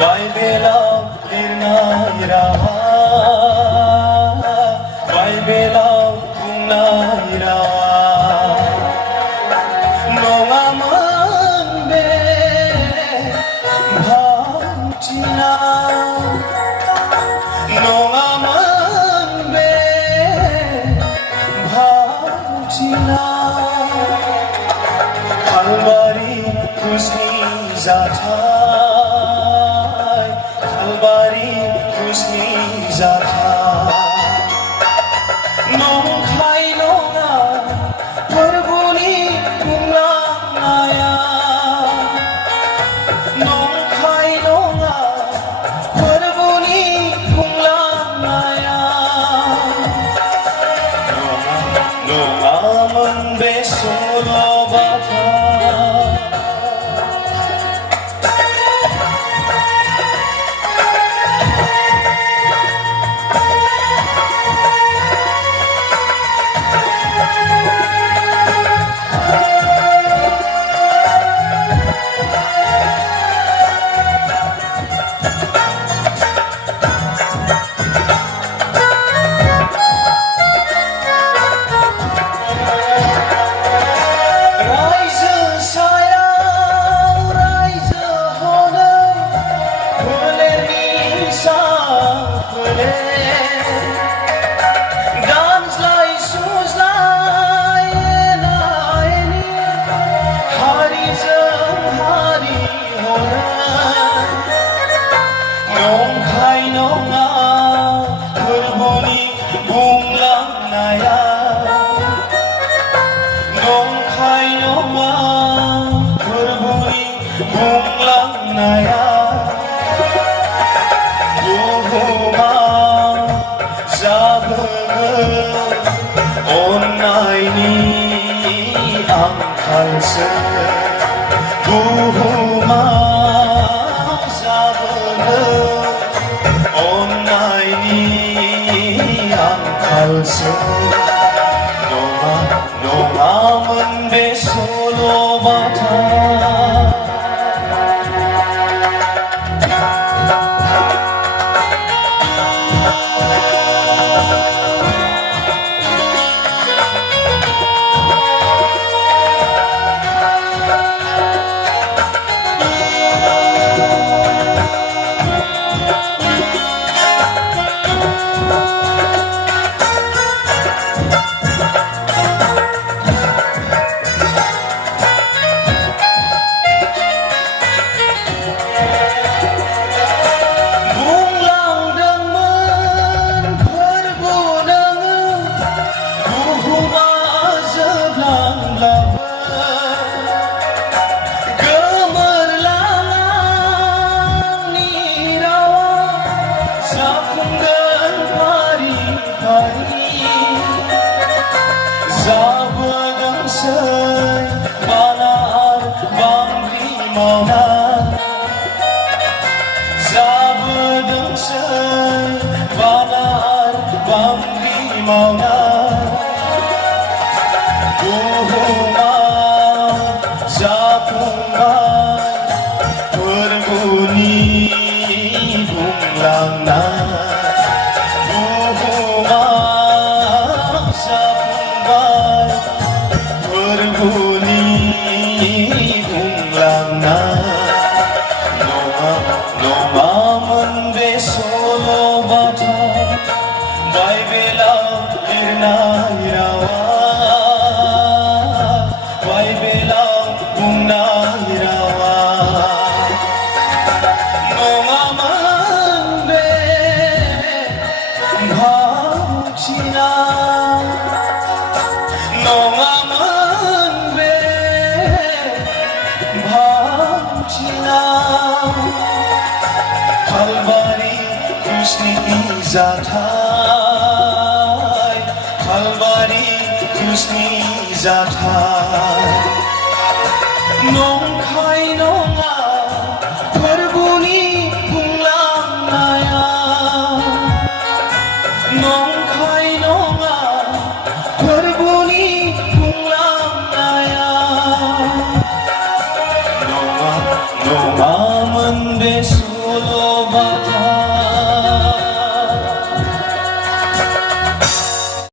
Baibelaw dirnairawa Baibelaw kungnairawa Nongaman be bhautina Nongaman be bhautina Kalbari kusni zatai Kalbari kusni zatai Nong khai nonga Parbuni kungnaya Nong khai nonga Parbuni kungnaya Nonga man besolo bata Naya Buhuma Zabır Onayni Ankalsı Buhuma Zabır Onayni Ankalsı Nomamun besolo bata Zabıdın söy bana bambi mona Zabıdın söy bana bambi mona Ruhuma zapungay Berbunyi bunglangna Ruhuma zapungay Berbunyi bunglangna Nomamun besolo bata Baibelaw dirnairawa Baibelaw kungnairawa Nongaman be bhautina Nongaman be bhautina Kalbari kusni zatai Kalbari kusni zatai Nong khai nonga Parbuni kungnaya Nong khai nonga Parbuni kungnaya Nongaman besolo আমার